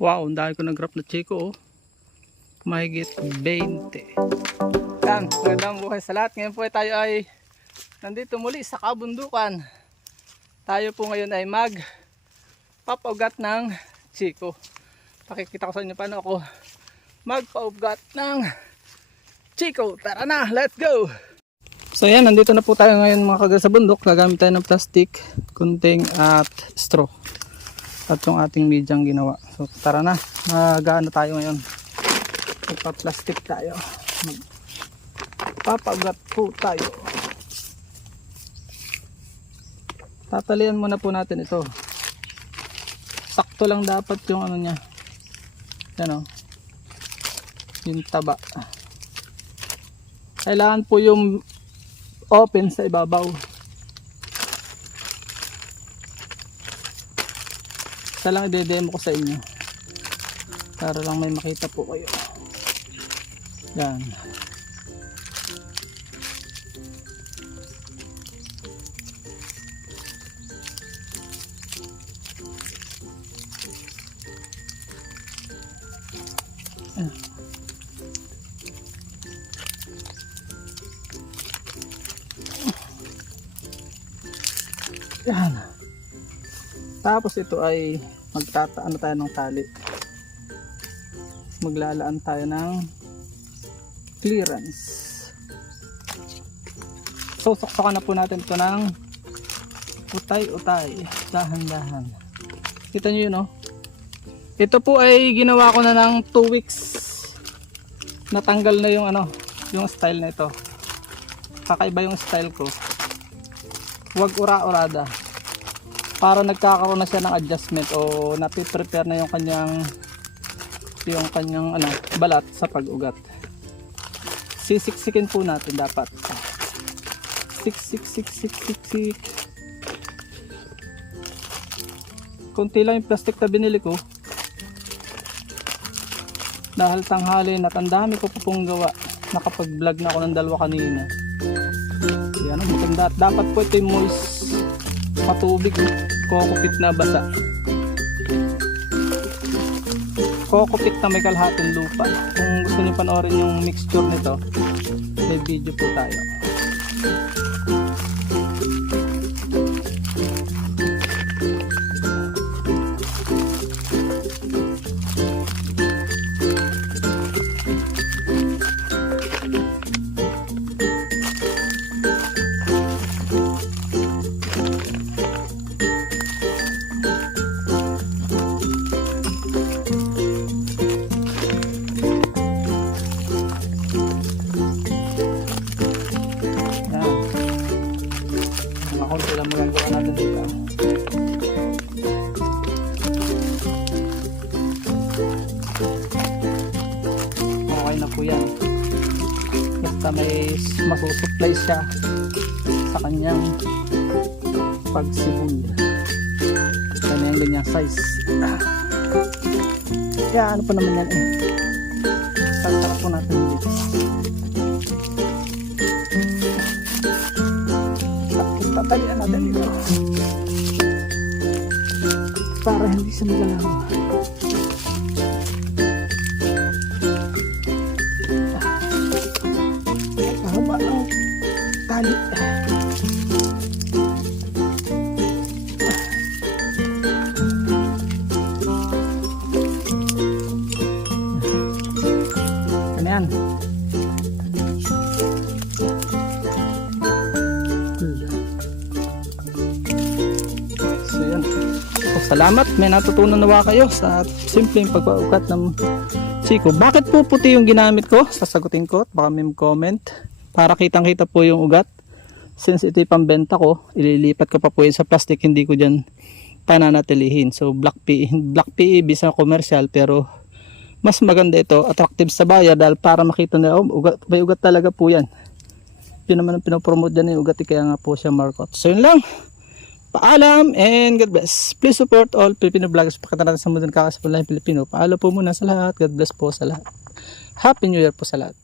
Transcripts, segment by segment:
Wow, ang dami ko nag-grab na chiko, oh. Mahigit 20. Yan, magandang buhay sa lahat. Ngayon po tayo ay nandito muli sa kabundukan. Tayo po ngayon ay magpapaugat ng chiko. Pakikita ko sa inyo paano ako magpaugat ng chiko. Tara na, let's go! So yan, nandito na po tayo ngayon mga kagal sa bundok. Gagamit tayo ng plastic, kunting at straw. At yung ating medyang ginawa. So tara na, mag-ano tayo ngayon. Magpa-plastic tayo. Magpapaugat po tayo. Tatalian muna po natin ito. Sakto lang dapat yung ano niya. Yan o. Yung taba. Kailangan po yung open sa ibabaw. Ito lang i-demo ko sa inyo. Para lang may makita po kayo. Yan. Yan. Tapos ito ay magtataan tayo ng tali. Maglalaan tayo ng clearance. So saksakan na po natin ito ng utay-utay, dahan-dahan. Kita nyo yun, no? Ito po ay ginawa ko na ng 2 weeks. Natanggal na yung ano, yung style na ito. Kakaiba yung style ko. Huwag ura-urada. Para nagkakaroon na siya ng adjustment o napiprepare na yung kanyang ano, balat sa pag-ugat. Sisiksikin po natin dapat. Sik. Kunti lang yung plastic na binili ko. Dahil tanghali at ang dami ko pa pong gawa. Nakapag-vlog na ako ng 2 kanina. Yan, maganda. Dapat po ito yung moist, matubig, kokopit na basa. Kokopit na may kalahating lupa. Kung gusto niyo panoorin yung mixture nito, may video po tayo. Konti lang magagawa natin dito. Okay na po yan. Basta may masusupply siya sa kanyang pagsibol. Ganyan ganyang size. Kaya ano pa naman yan eh. Sasarap po natin dito. Tatalian natin dito para hindi siya magalaw. Mahaba ang tali. Ganyan. Salamat, may natutunan nawa kayo sa simpleng pagpaugat ng chiko. Bakit po puti yung ginamit ko? Sasagutin ko at baka may comment para kitang kita po yung ugat. Since ito yung pambenta ko, ililipat ko pa po yun sa plastic, hindi ko dyan pananatilihin. So black PE bisa commercial, pero mas maganda ito, attractive sa buyer dahil para makita na ugat, may ugat talaga po yan. Yun naman ang pinopromote dyan yung ugat, kaya nga po siya markot. So yun lang. Paalam and God bless. Please support all Filipino vloggers. Pakita natin sa mundo ng kakasapal ng Pilipino. Paalam po muna sa lahat. God bless po sa lahat. Happy New Year po sa lahat.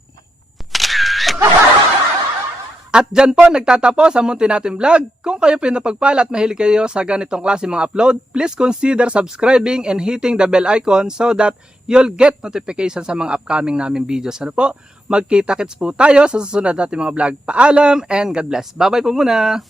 At dyan po nagtatapos ang munti natin vlog. Kung kayo pinapagpala at mahilig kayo sa ganitong klase mga upload, please consider subscribing and hitting the bell icon so that you'll get notification sa mga upcoming namin videos. Ano po? Magkita-kits po tayo sa susunod natin mga vlog. Paalam and God bless. Bye-bye po muna!